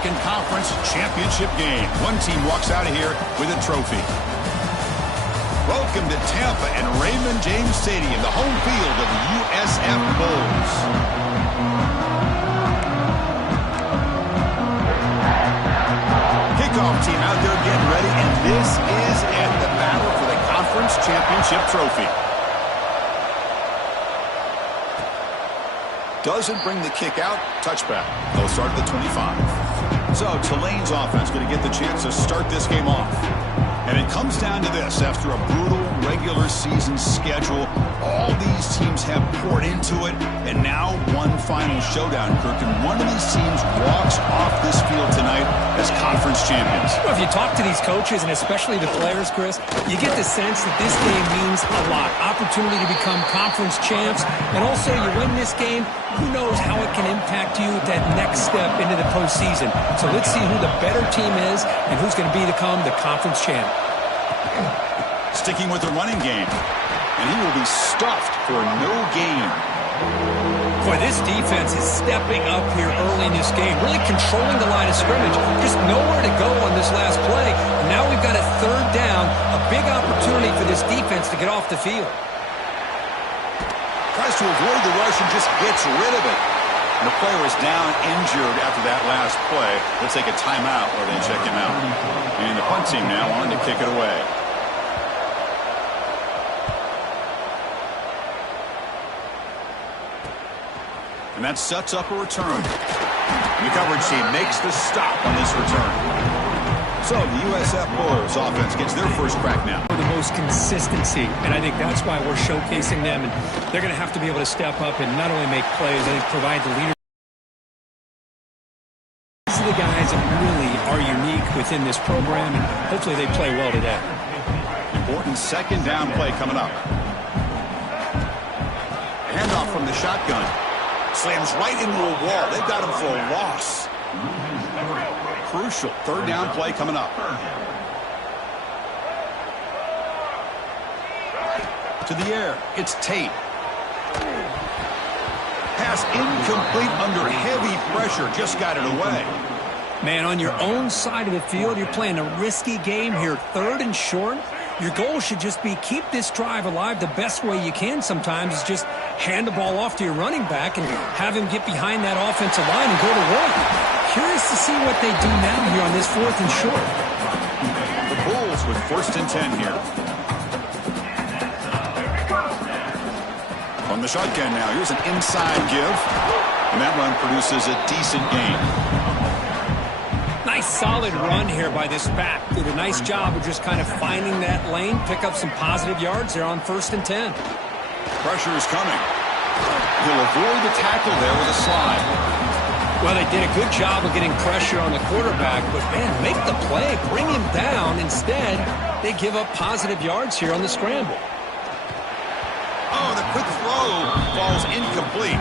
American Conference Championship game. One team walks out of here with a trophy. Welcome to Tampa and Raymond James Stadium, the home field of the USF Bulls. Kickoff team out there getting ready, and this is it, the battle for the Conference Championship trophy. Doesn't bring the kick out. Touchback. They'll start at the 25. So Tulane's offense going to get the chance to start this game off. And it comes down to this. After a brutal regular season schedule, all these teams have poured into it. And now one final showdown, Kirk. And one of these teams walks off this field tonight as conference champions. Well, if you talk to these coaches, and especially the players, Chris, you get the sense that this game means a lot. Opportunity to become conference champs. And also, you win this game, who knows how it can impact you at that next step into the postseason. So let's see who the better team is and who's going to become the conference champ. Sticking with the running game. And he will be stuffed for no gain. Boy, this defense is stepping up here early in this game, really controlling the line of scrimmage. Just nowhere to go on this last play. And now we've got a third down, a big opportunity for this defense to get off the field. Tries to avoid the rush and just gets rid of it. And the player is down injured after that last play. Let's take a timeout while they check him out. And the punt team now on to kick it away. And that sets up a return. The coverage team makes the stop on this return. So the USF Bulls offense gets their first crack now. The most consistency, and I think that's why we're showcasing them. And they're going to have to be able to step up and not only make plays, I think provide the leadership. These are the guys that really are unique within this program, and hopefully they play well today. Important second down play coming up. Handoff from the shotgun. Slams right into a wall. They've got him for a loss. Crucial third down play coming up. To the air. It's Tate. Pass incomplete under heavy pressure. Just got it away. Man, on your own side of the field, you're playing a risky game here. Third and short. Your goal should just be keep this drive alive the best way you can sometimes is just hand the ball off to your running back and have him get behind that offensive line and go to work. Curious to see what they do now here on this fourth and short. The Bulls with 1st and 10 here. On the shotgun now, here's an inside give. And that run produces a decent gain. Nice solid run here by this back. Did a nice job of just kind of finding that lane, pick up some positive yards there on 1st and 10. Pressure is coming. He'll avoid the tackle there with a slide. Well, they did a good job of getting pressure on the quarterback, but, man, make the play, bring him down. Instead, they give up positive yards here on the scramble. Oh, the quick throw falls incomplete.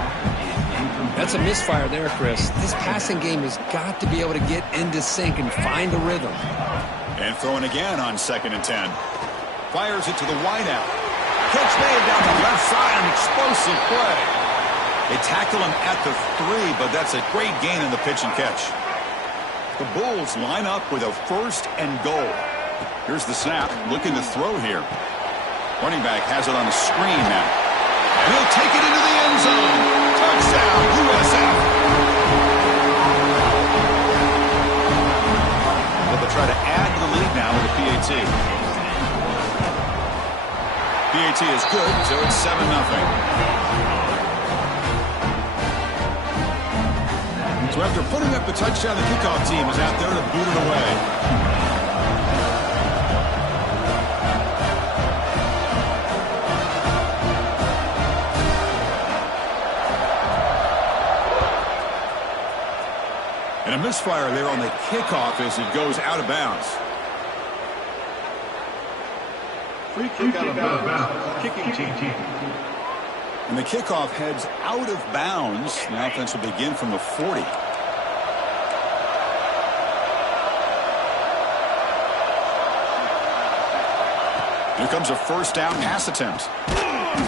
That's a misfire there, Chris. This passing game has got to be able to get into sync and find a rhythm. And throwing again on 2nd and 10. Fires it to the wideout. Catch made down the left side, an explosive play. They tackle him at the 3, but that's a great gain in the pitch and catch. The Bulls line up with a 1st and goal. Here's the snap, looking to throw here. Running back has it on the screen now. And he'll take it into the end zone. Touchdown, USF. Well, they'll try to add to the lead now with a PAT. PAT is good, so it's 7-0. So after putting up the touchdown, the kickoff team is out there to boot it away. And a misfire there on the kickoff as it goes out of bounds. Free kick out of bounds. Kicking team. And the kickoff heads out of bounds. The offense will begin from the 40. Here comes a 1st down pass attempt.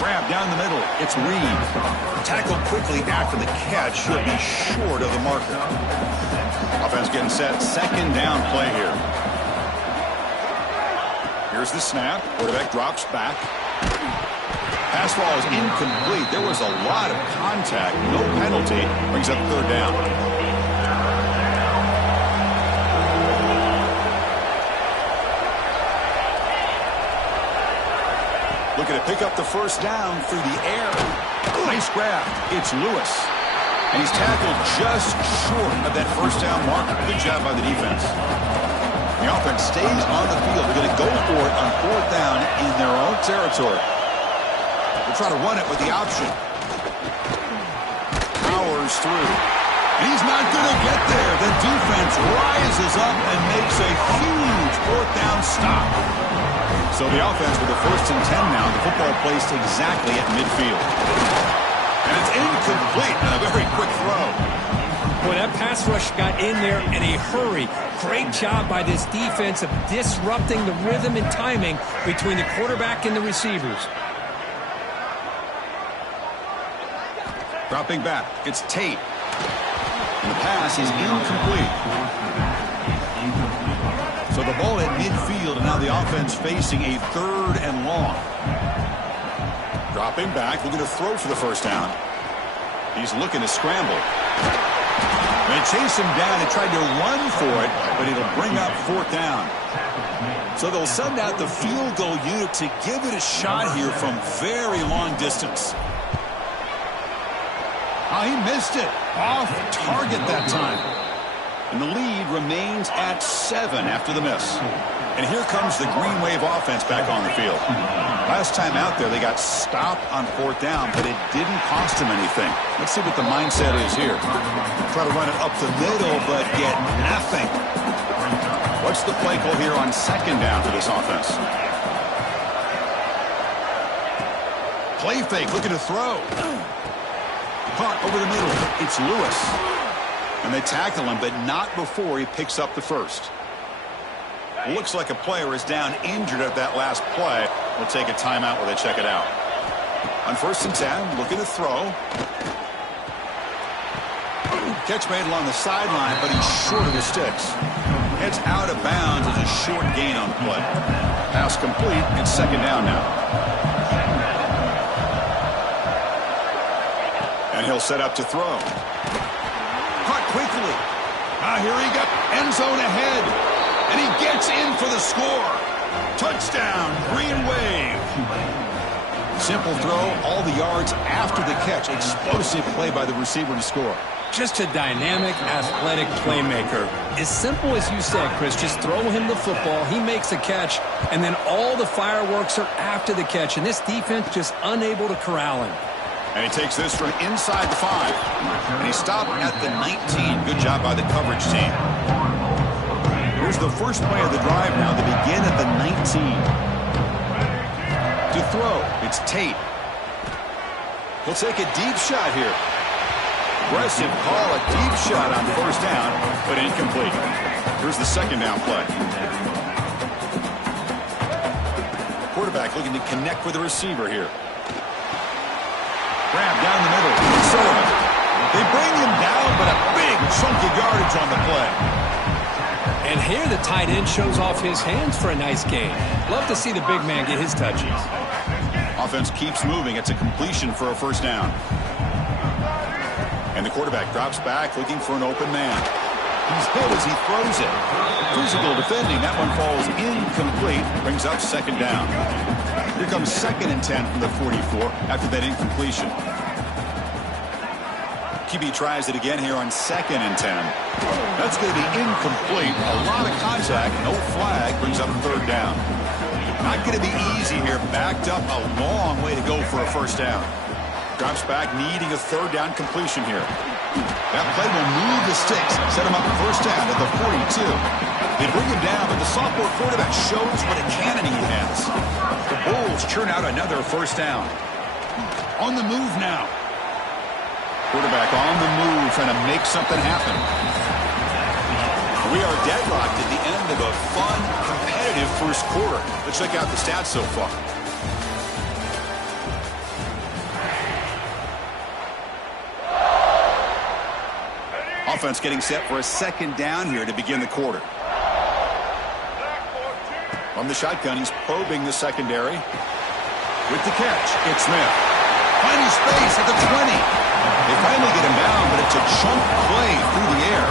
Grab down the middle. It's Reed. Tackled quickly after the catch. He'll be short of the marker. Offense getting set. Second down play here. Here's the snap. Quarterback drops back. Pass ball is incomplete. There was a lot of contact. No penalty. Brings up third down. Looking to pick up the first down through the air. Nice grab. It's Lewis. And he's tackled just short of that first down marker. Good job by the defense. The offense stays on the field. They're going to go for it on fourth down in their own territory. They'll try to run it with the option. Powers through. And he's not going to get there. The defense rises up and makes a huge fourth down stop. So the offense with the 1st and 10 now. The football placed exactly at midfield. And it's incomplete and a very quick throw. Boy, that pass rush got in there in a hurry. Great job by this defense of disrupting the rhythm and timing between the quarterback and the receivers. Dropping back, it's Tate. And the pass is incomplete. So the ball at midfield, and now the offense facing a 3rd and long. Dropping back, looking to throw for the first down. He's looking to scramble. They chase him down and tried to run for it, but it'll bring up fourth down. So they'll send out the field goal unit to give it a shot here from very long distance. Oh, he missed it. Off target that time. And the lead remains at 7 after the miss. And here comes the Green Wave offense back on the field. Last time out there, they got stopped on fourth down, but it didn't cost them anything. Let's see what the mindset is here. Try to run it up the middle, but get nothing. What's the play call here on second down for this offense? Play fake, looking to throw. Caught over the middle. It's Lewis. And they tackle him, but not before he picks up the first. Looks like a player is down injured at that last play. We'll take a timeout while they check it out. On 1st and 10, looking to throw. Catch made along the sideline, but he's short of the sticks. Heads out of bounds as a short gain on the play. Pass complete. It's second down now. And he'll set up to throw. Caught quickly. Here he got end zone ahead. And he gets in for the score. Touchdown, Green Wave. Simple throw, all the yards after the catch. Explosive play by the receiver to score. Just a dynamic, athletic playmaker. As simple as you said, Chris, just throw him the football, he makes a catch, and then all the fireworks are after the catch. And this defense just unable to corral him. And he takes this from inside the 5. And he stopped at the 19. Good job by the coverage team. Here's the first play of the drive now. They begin at the 19. To throw, it's Tate. He'll take a deep shot here. Aggressive call, a deep shot on first down, but incomplete. Here's the second down play. Quarterback looking to connect with the receiver here. Grab down the middle. Sullivan. They bring him down, but a big chunk of yardage on the play. And here the tight end shows off his hands for a nice gain. Love to see the big man get his touches. Offense keeps moving. It's a completion for a first down. And the quarterback drops back looking for an open man. He's hit as he throws it. Physical defending. That one falls incomplete. Brings up second down. Here comes 2nd and 10 from the 44 after that incompletion. QB tries it again here on 2nd and 10. That's going to be incomplete. A lot of contact. No flag. Brings up third down. Not going to be easy here. Backed up a long way to go for a first down. Drops back, needing a third down completion here. That play will move the sticks. Set him up first down at the 42. They bring him down, but the sophomore quarterback shows what a cannon he has. The Bulls churn out another first down. On the move now. Quarterback on the move, trying to make something happen. We are deadlocked at the end of a fun, competitive first quarter. Let's check out the stats so far. offense getting set for a second down here to begin the quarter. From the shotgun, he's probing the secondary. With the catch, it's Smith. Finding space at the 20. They finally get him down, but it's a chunk play through the air.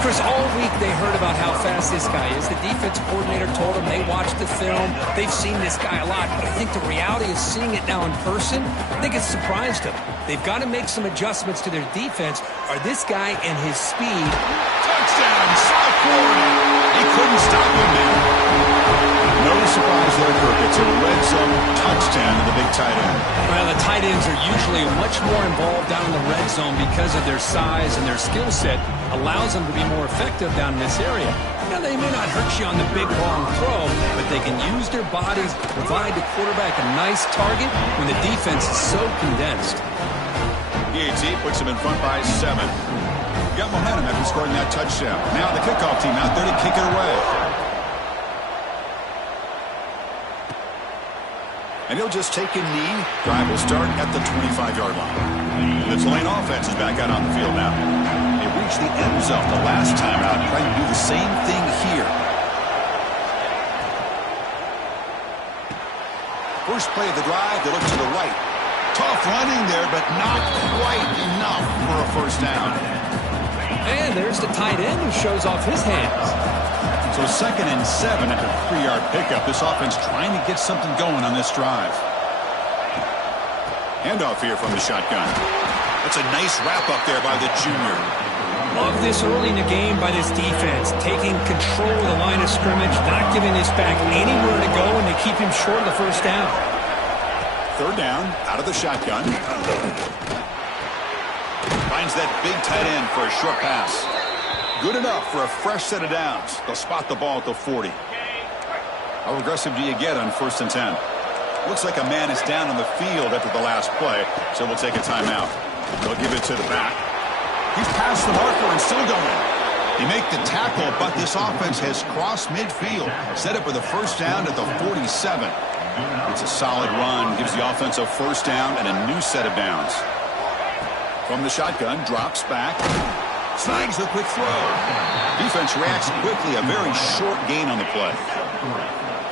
Chris, all week they heard about how fast this guy is. The defense coordinator told them they watched the film. They've seen this guy a lot. But I think the reality is seeing it now in person, I think it's surprised them. They've got to make some adjustments to their defense, or this guy and his speed. Touchdown, South Florida. He couldn't stop him there. No surprise there, Kirk. It's a red zone touchdown to the big tight end. Well, the tight ends are usually much more involved down in the red zone because of their size and their skill set. Allows them to be more effective down in this area. Now, they may not hurt you on the big, long throw, but they can use their bodies to provide the quarterback a nice target when the defense is so condensed. PAT puts him in front by 7. Got momentum after scoring that touchdown. Now the kickoff team out there to kick it away. And he'll just take a knee. Drive will start at the 25-yard line. The Tulane offense is back out on the field now. They reached the end zone the last time out, trying to do the same thing here. First play of the drive, they look to the right. Tough running there, but not quite enough for a first down. And there's the tight end who shows off his hands. So 2nd and 7 after a 3-yard pickup. This offense trying to get something going on this drive. Handoff here from the shotgun. That's a nice wrap-up there by the junior. Love this early in the game by this defense, taking control of the line of scrimmage, not giving this back anywhere to go, and they keep him short of the first down. 3rd down, out of the shotgun. Finds that big tight end for a short pass. Good enough for a fresh set of downs. They'll spot the ball at the 40. How aggressive do you get on 1st and 10? Looks like a man is down on the field after the last play, so we'll take a timeout. They'll give it to the back. He's past the marker and still going. He make the tackle, but this offense has crossed midfield. Set up with a first down at the 47. It's a solid run. Gives the offense a first down and a new set of downs. From the shotgun, drops back. Snags the quick throw. Defense reacts quickly. A very short gain on the play.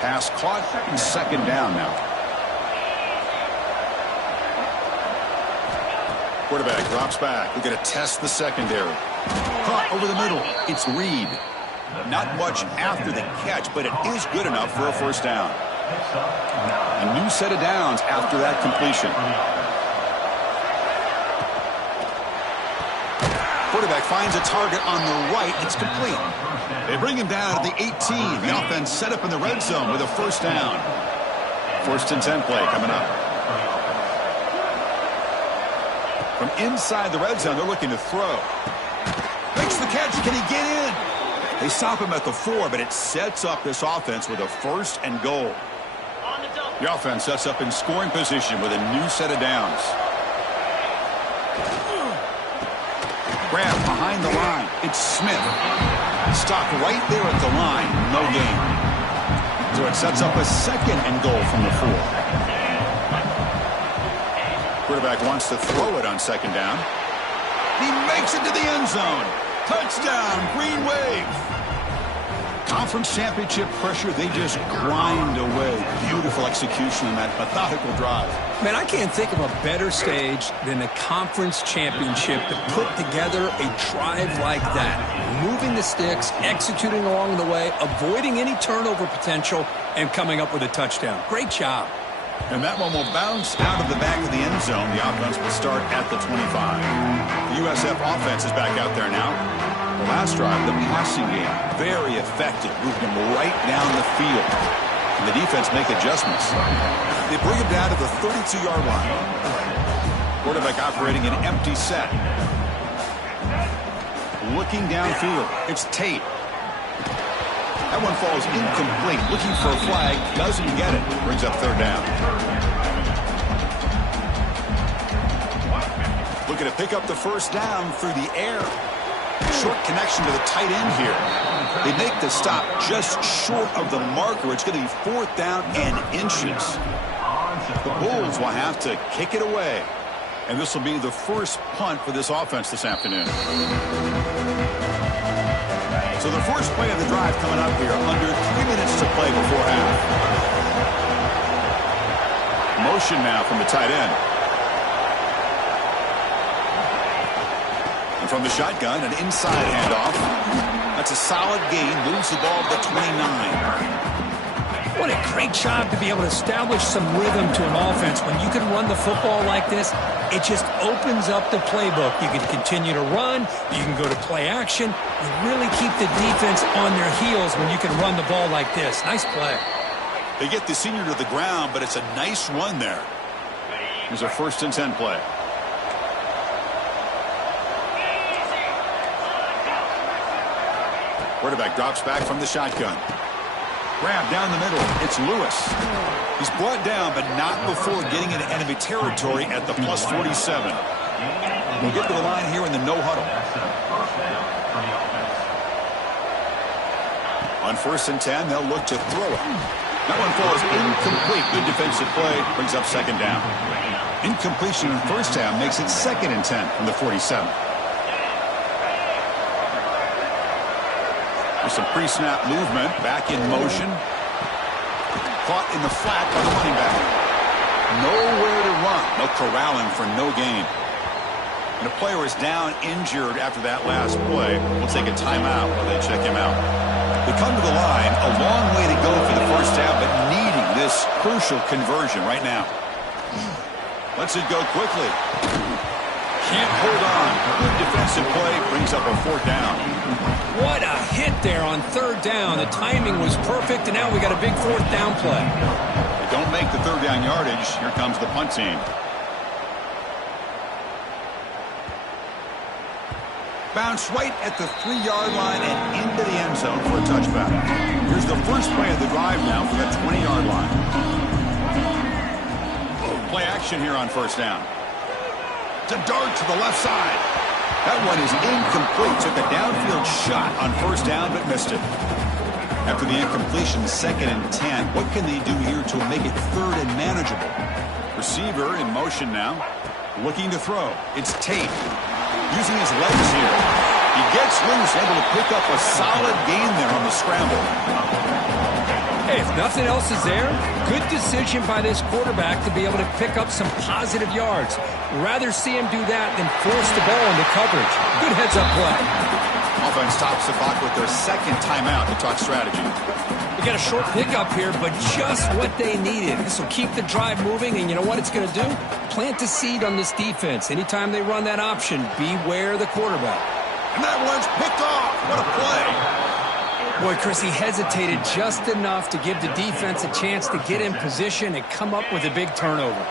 Pass caught. 2nd down now. Quarterback drops back. We're going to test the secondary. Caught over the middle. It's Reed. Not much after the catch, but it is good enough for a first down. A new set of downs after that completion. Quarterback finds a target on the right. It's complete. They bring him down at the 18. The offense set up in the red zone with a first down. 1st and 10 play coming up. From inside the red zone, they're looking to throw. Makes the catch. Can he get in? They stop him at the 4, but it sets up this offense with a 1st and goal. The offense sets up in scoring position with a new set of downs. Grab behind the line. It's Smith. Stopped right there at the line. No gain. So it sets up a 2nd and goal from the 4. Quarterback wants to throw it on 2nd down. He makes it to the end zone. Touchdown, Green Wave. Conference championship pressure, they just grind away. Beautiful execution in that methodical drive. Man, I can't think of a better stage than the conference championship to put together a drive like that. Moving the sticks, executing along the way, avoiding any turnover potential, and coming up with a touchdown. Great job. And that one will bounce out of the back of the end zone. The offense will start at the 25. The USF offense is back out there now. The last drive, the passing game, very effective. Moved them right down the field. And the defense make adjustments. They bring him down to the 32-yard line. Quarterback operating an empty set. Looking downfield. It's Tate. That one falls incomplete. Looking for a flag. Doesn't get it. Brings up 3rd down. Looking to pick up the first down through the air. Short connection to the tight end here. They make the stop just short of the marker. It's going to be 4th down and inches. The Bulls will have to kick it away. And this will be the first punt for this offense this afternoon. So the first play of the drive coming up here, under 3 minutes to play before half. Motion now from the tight end. And from the shotgun, an inside handoff. That's a solid gain, moves the ball to 29. What a great job to be able to establish some rhythm to an offense. When you can run the football like this, it just opens up the playbook. You can continue to run. You can go to play action. You really keep the defense on their heels when you can run the ball like this. Nice play. They get the senior to the ground, but it's a nice run there. Here's a 1st and 10 play. Quarterback drops back from the shotgun. Grab down the middle. It's Lewis. He's brought down, but not before getting into enemy territory at the plus 47. We'll get to the line here in the no huddle. On 1st and 10, they'll look to throw it. That one falls incomplete. Good defensive play. Brings up 2nd down. Incompletion in 1st down makes it 2nd and 10 from the 47. There's some pre-snap movement. Back in motion. Caught in the flat by the running back. Nowhere to run. No corralling for no gain. And the player is down injured after that last play. We'll take a timeout while they check him out. They come to the line. A long way to go for the 1st down, but needing this crucial conversion right now. Lets it go quickly. Can't hold on. Good defensive play. Brings up a 4th down. What a hit there on 3rd down. The timing was perfect, and now we got a big 4th down play. They don't make the 3rd down yardage. Here comes the punt team. Bounce right at the 3-yard line and into the end zone for a touchback. Here's the first play of the drive now for that 20-yard line. Play action here on 1st down. It's a dart to the left side. That one is incomplete. Took a downfield shot on 1st down, but missed it. After the incompletion, 2nd and 10. What can they do here to make it 3rd and manageable? Receiver in motion now. Looking to throw. It's Tate. Using his legs here. He gets loose, able to pick up a solid gain there on the scramble. Hey, if nothing else is there, good decision by this quarterback to be able to pick up some positive yards. Rather see him do that than force the ball into coverage. Good heads-up play. Offense tops the clock with their 2nd timeout to talk strategy. We got a short pickup here, but just what they needed. This will keep the drive moving, and you know what it's going to do? Plant a seed on this defense. Anytime they run that option, beware the quarterback. And that one's picked off. What a play. Boy, Chris, he hesitated just enough to give the defense a chance to get in position and come up with a big turnover.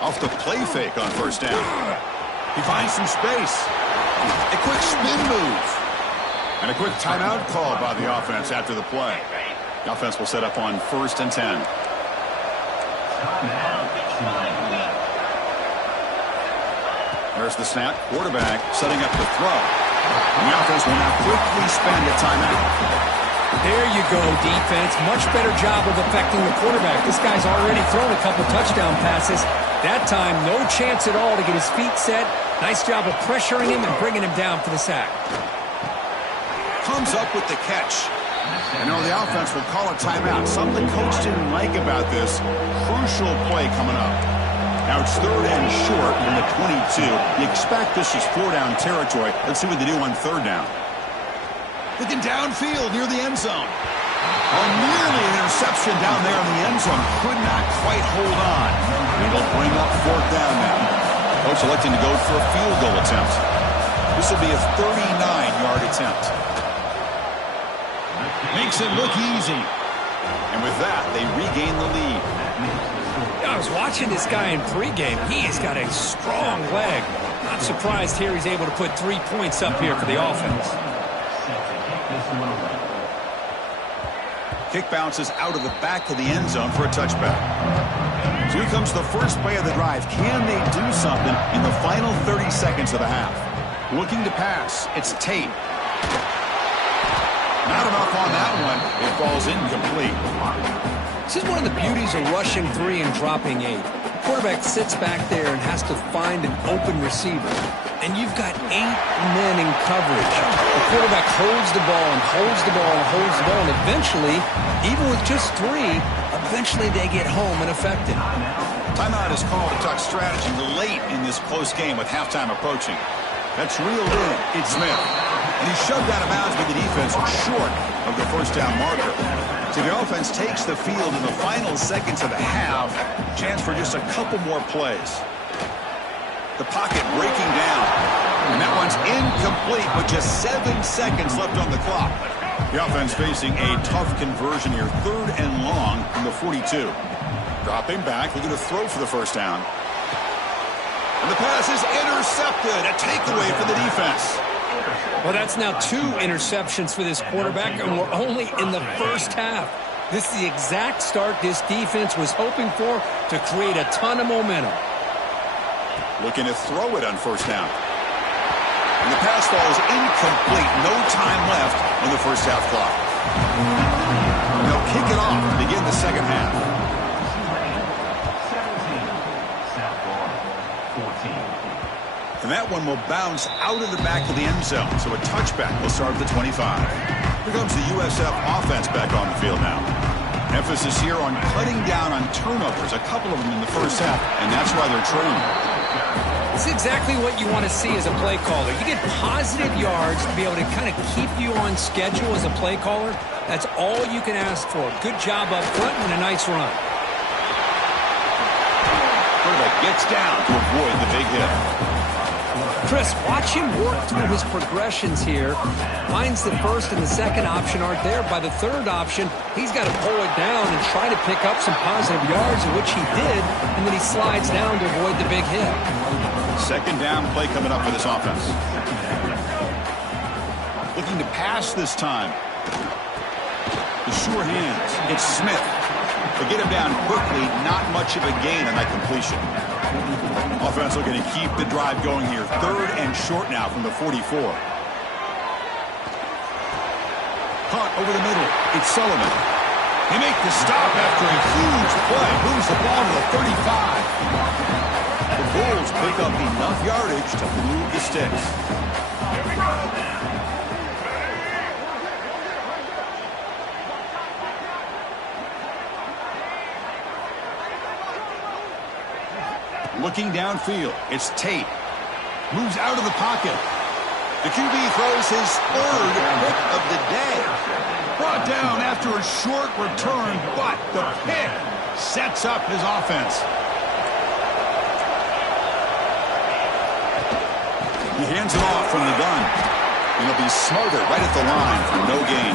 Off the play fake on 1st down. He finds some space. A quick spin move. And a quick timeout call by the offense after the play. The offense will set up on 1st and 10. There's the snap. Quarterback setting up the throw. And the offense will now quickly spend a timeout. There you go, defense. Much better job of affecting the quarterback. This guy's already thrown a couple touchdown passes. That time, no chance at all to get his feet set. Nice job of pressuring him and bringing him down for the sack. Comes up with the catch. You know, the offense will call a timeout. Something the coach didn't like about this. Crucial play coming up. Now it's 3rd and short from the 22. You expect this is 4-down territory. Let's see what they do on 3rd down. Looking downfield near the end zone. Oh, nearly an interception down there in the end zone. Could not quite hold on. It'll bring up 4th down now. Coach electing to go for a field goal attempt. This will be a 39-yard attempt. Makes it look easy. And with that, they regain the lead. I was watching this guy in pregame. He's got a strong leg. Not surprised here he's able to put 3 points up here for the offense. Kick bounces out of the back of the end zone for a touchback. So here comes the first play of the drive. Can they do something in the final 30 seconds of the half? Looking to pass. It's Tate. Not enough on that one. It falls incomplete. This is one of the beauties of rushing 3 and dropping 8. Quarterback sits back there and has to find an open receiver. And you've got 8 men in coverage. The quarterback holds the ball and holds the ball and holds the ball. And eventually, even with just 3, eventually they get home and effective. Timeout is called to talk strategy late in this close game with halftime approaching. That's reeled in. It's Smith. And he's shoved out of bounds by the defense short of the first down marker. So the offense takes the field in the final seconds of the half. Chance for just a couple more plays. The pocket breaking down. And that one's incomplete with just 7 seconds left on the clock. The offense facing a tough conversion here. 3rd and long from the 42. Dropping back, looking to throw for the first down. And the pass is intercepted. A takeaway for the defense. Well, that's now 2 interceptions for this quarterback, and we're only in the first half. This is the exact start this defense was hoping for to create a ton of momentum. Looking to throw it on first down. And the pass falls incomplete. No time left on the first half clock. They'll kick it off to begin the second half. And that one will bounce out of the back of the end zone. So a touchback will start at the 25. Here comes the USF offense back on the field now. Emphasis here on cutting down on turnovers, a couple of them in the first half, and that's why they're trailing. It's exactly what you want to see as a play caller. You get positive yards to be able to kind of keep you on schedule as a play caller. That's all you can ask for. Good job up front and a nice run. Quarterback gets down to avoid the big hit. Chris, watch him work through his progressions here. Finds the first and the second option aren't there. By the third option, he's got to pull it down and try to pick up some positive yards, which he did, and then he slides down to avoid the big hit. Second down play coming up for this offense. Looking to pass this time. The sure hands. It's Smith. They get him down quickly. Not much of a gain on that completion. Offense looking to keep the drive going here. 3rd and short now from the 44. Hunt over the middle. It's Sullivan. He makes the stop after a huge play. Moves the ball to the 35. The Bulls pick up enough yardage to move the sticks. Looking downfield, it's Tate. Moves out of the pocket. The QB throws his 3rd pick of the day. Brought down after a short return, but the pick sets up his offense. He hands it off from the gun. And he'll be smothered right at the line for no gain.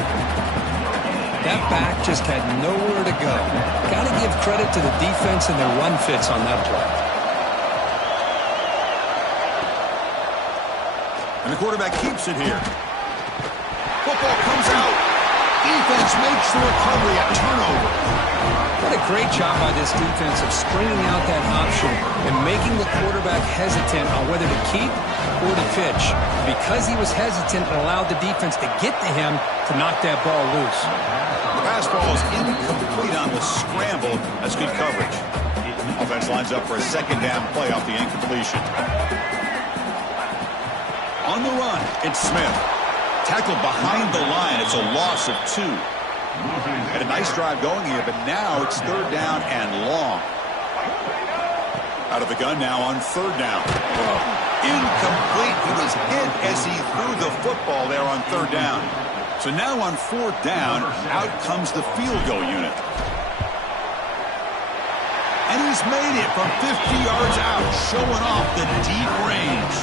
That back just had nowhere to go. Got to give credit to the defense and their run fits on that play. And the quarterback keeps it here. Football comes out. Defense makes the recovery, a turnover. What a great job by this defense of stringing out that option and making the quarterback hesitant on whether to keep or to pitch. Because he was hesitant and allowed the defense to get to him to knock that ball loose. The pass ball is incomplete on the scramble. That's good coverage. Offense lines up for a second down play off the incompletion. On the run, it's Smith. Tackled behind the line. It's a loss of 2. Had a nice drive going here, but now it's 3rd down and long. Out of the gun now on 3rd down. Incomplete. He was hit as he threw the football there on 3rd down. So now on 4th down, out comes the field goal unit. And he's made it from 50 yards out, showing off the deep range.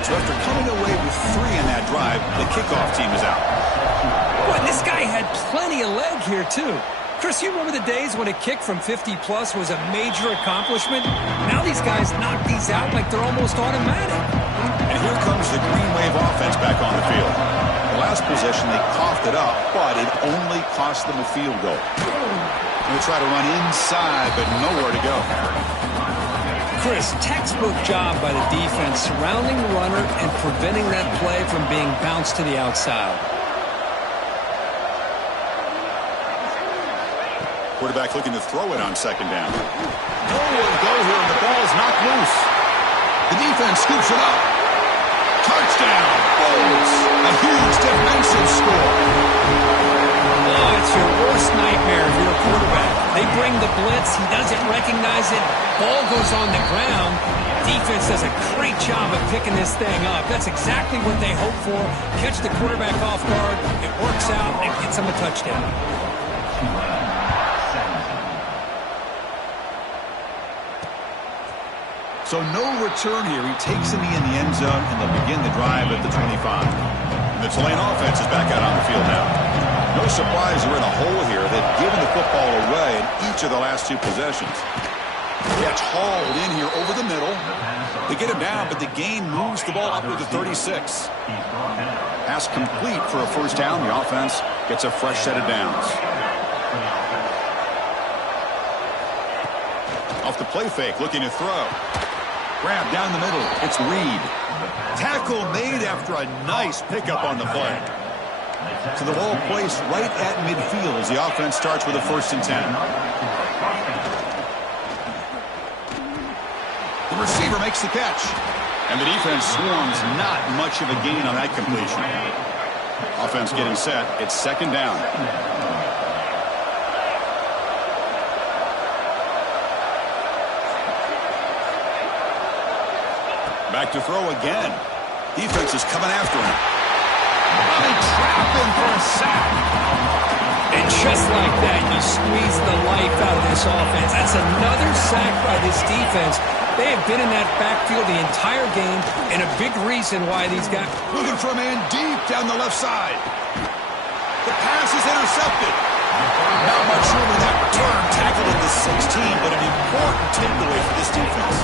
So after coming away with 3 in that drive, the kickoff team is out. Boy, this guy had plenty of leg here, too. Chris, you remember the days when a kick from 50-plus was a major accomplishment? Now these guys knock these out like they're almost automatic. And here comes the Green Wave offense back on the field. The last possession, they coughed it up, but it only cost them a field goal. They'll try to run inside, but nowhere to go. Chris, textbook job by the defense surrounding the runner and preventing that play from being bounced to the outside. Quarterback looking to throw it on second down. Nowhere to go here, and the ball is knocked loose. The defense scoops it up. Touchdown! Bulls! A huge defensive score. Oh, it's your worst nightmare if you're a quarterback. They bring the blitz. He doesn't recognize it. Ball goes on the ground. Defense does a great job of picking this thing up. That's exactly what they hope for. Catch the quarterback off guard. It works out and gets him a touchdown. So no return here. He takes the knee in the end zone, and they'll begin the drive at the 25. And the Tulane offense is back out on the field now. No surprise they're in a hole here. They've given the football away in each of the last two possessions. Catch hauled in here over the middle. They get him down, but the gain moves the ball up to the 36. Pass complete for a first down. The offense gets a fresh set of downs. Off the play fake, looking to throw. Grab down the middle. It's Reed. Tackle made after a nice pickup on the play. So the ball placed right at midfield as the offense starts with a 1st and 10. The receiver makes the catch. And the defense swarms. Not much of a gain on that completion. Offense getting set. It's 2nd down. Back to throw again. Defense is coming after him. They trap him for a sack. And just like that, you squeeze the life out of this offense. That's another sack by this defense. They have been in that backfield the entire game, and a big reason why these guys... Looking for a man deep down the left side. The pass is intercepted. Not much room in that return. Tackled at the 16, but an important takeaway for this defense.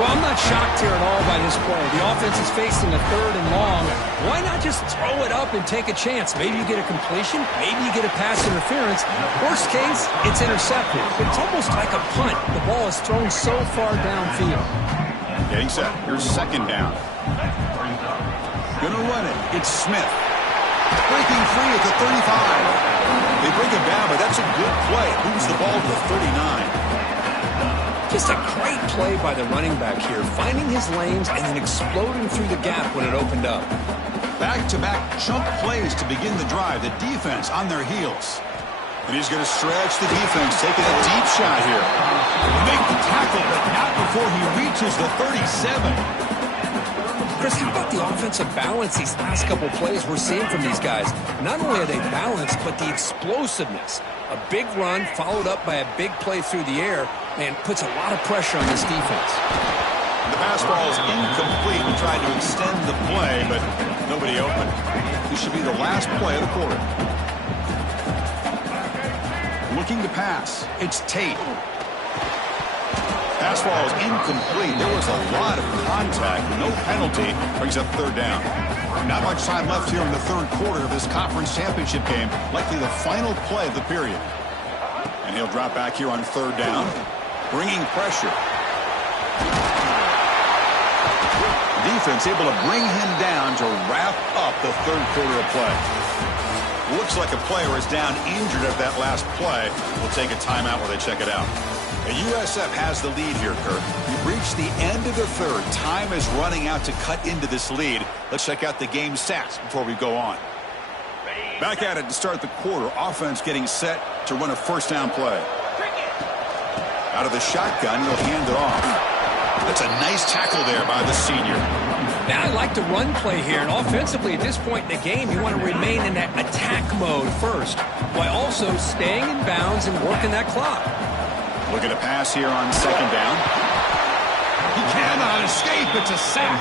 Well, I'm not shocked here at all by this play. The offense is facing a 3rd and long. Why not just throw it up and take a chance? Maybe you get a completion. Maybe you get a pass interference. Worst case, it's intercepted. It's almost like a punt. The ball is thrown so far downfield. Getting set. Here's 2nd down. Gonna run it. It's Smith. Breaking free at the 35. They bring him down, but that's a good play. Moves the ball to the 39. Just a great play by the running back here, finding his lanes and then exploding through the gap when it opened up. Back-to-back chunk plays to begin the drive. The defense on their heels. And he's going to stretch the defense, taking a deep shot here. Make the tackle, but not before he reaches the 37. Chris, how about the offensive balance these last couple plays we're seeing from these guys? Not only are they balanced, but the explosiveness. A big run followed up by a big play through the air and puts a lot of pressure on this defense. The pass ball is incomplete. We tried to extend the play, but nobody open. This should be the last play of the quarter. Looking to pass. It's Tate. Pass ball is incomplete. There was a lot of contact. No penalty. Brings up 3rd down. Not much time left here in the 3rd quarter of this conference championship game. Likely the final play of the period. And he'll drop back here on 3rd down. Bringing pressure. Defense able to bring him down to wrap up the 3rd quarter of play. Looks like a player is down injured at that last play. We'll take a timeout while they check it out. And USF has the lead here, Kurt. We've reached the end of the 3rd. Time is running out to cut into this lead. Let's check out the game stats before we go on. Back at it to start the quarter. Offense getting set to run a 1st down play. Out of the shotgun, he'll hand it off. That's a nice tackle there by the senior. Now I like the run play here, and offensively at this point in the game, you want to remain in that attack mode first, while also staying in bounds and working that clock. Looking to pass here on 2nd down. He cannot escape. It's a sack.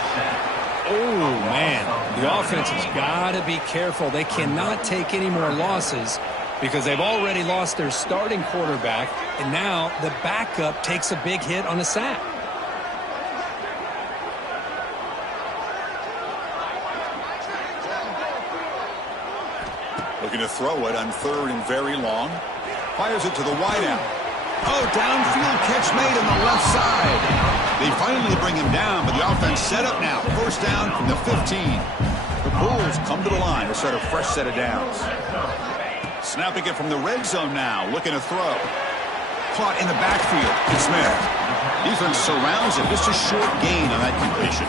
Oh, man. The offense has got to be careful. They cannot take any more losses because they've already lost their starting quarterback, and now the backup takes a big hit on a sack. Looking to throw it on 3rd and very long. Fires it to the wideout. Oh, downfield catch made on the left side. They finally bring him down, but the offense set up now. 1st down from the 15. The Bulls come to the line to start a fresh set of downs. Snapping it from the red zone now, looking to throw. Caught in the backfield. It's Smith. Defense surrounds him. Just a short gain on that completion.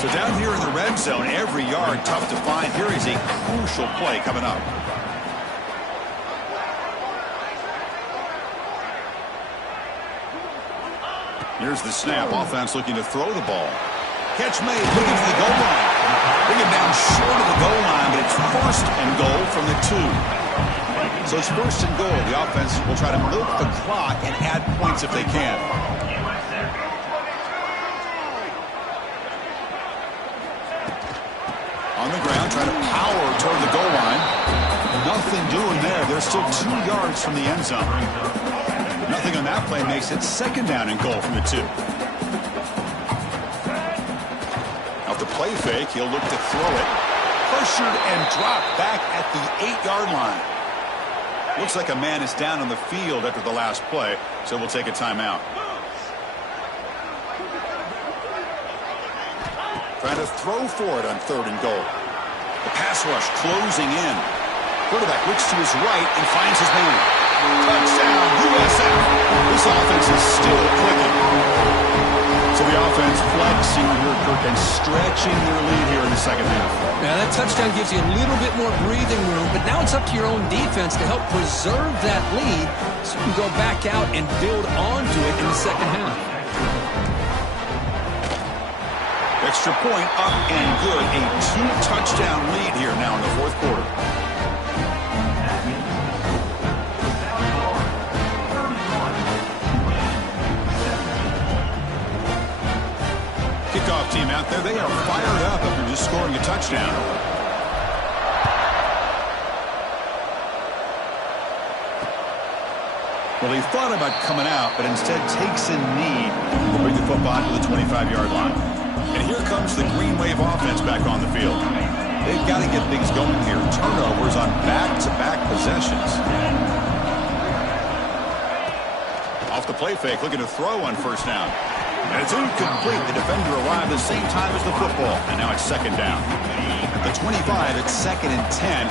So down here in the red zone, every yard tough to find. Here is a crucial play coming up. Here's the snap. Offense looking to throw the ball. Catch made. Looking for the goal line. Bring it down short of the goal line, but it's first and goal from the 2. So it's first and goal. The offense will try to milk the clock and add points if they can. On the ground, trying to power toward the goal line. Nothing doing there. They're still 2 yards from the end zone. Nothing on that play makes it second down and goal from the 2. Off the play fake, he'll look to throw it. Pressured and dropped back at the 8-yard line. Looks like a man is down on the field after the last play, so we'll take a timeout. Trying to throw for it on 3rd and goal. The pass rush closing in. Quarterback looks to his right and finds his man. Touchdown, USF. This offense is still clicking. So the offense flexing here, Kirk, and stretching their lead here in the second half. Now that touchdown gives you a little bit more breathing room, but now it's up to your own defense to help preserve that lead so you can go back out and build onto it in the second half. Extra point up and good. A 2-touchdown lead here now in the 4th quarter. Kickoff team out there. They are fired up after just scoring a touchdown. Well, he thought about coming out, but instead takes a knee to bring the football to the 25-yard line. And here comes the Green Wave offense back on the field. They've got to get things going here. Turnovers on back-to-back possessions. Off the play fake, looking to throw on first down. And it's incomplete. The defender arrived the same time as the football. And now it's second down. At the 25, it's 2nd and 10.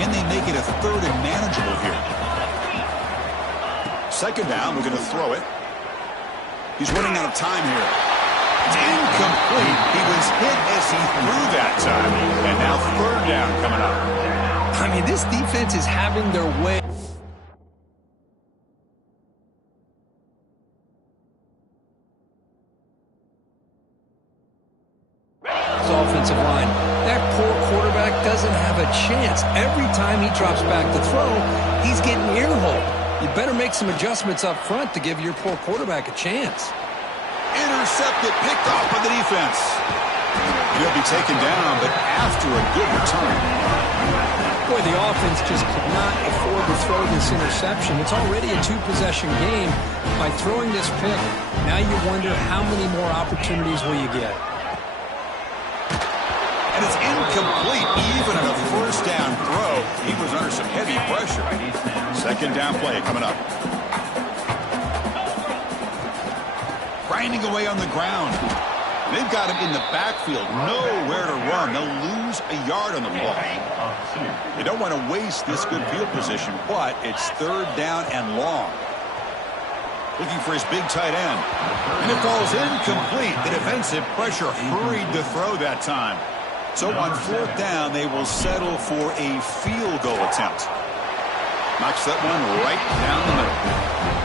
Can they make it a 3rd and manageable here? Second down, we're going to throw it. He's running out of time here. It's incomplete. He was hit as he threw that time. And now 3rd down coming up. I mean, this defense is having their way. Offensive line. That poor quarterback doesn't have a chance. Every time he drops back to throw, he's getting earholed. You better make some adjustments up front to give your poor quarterback a chance. Intercepted, picked off by the defense. He'll be taken down, but after a good return. Boy, the offense just could not afford to throw this interception. It's already a 2-possession game. By throwing this pick, now you wonder how many more opportunities will you get. And it's incomplete. Even on a first down throw, he was under some heavy pressure. Second down play coming up. Grinding away on the ground. They've got him in the backfield. Nowhere to run. They'll lose a yard on the ball. They don't want to waste this good field position, but it's 3rd down and long. Looking for his big tight end. And it falls incomplete. The defensive pressure hurried to throw that time. So on 4th down, they will settle for a field goal attempt. Knocks that one right down the middle.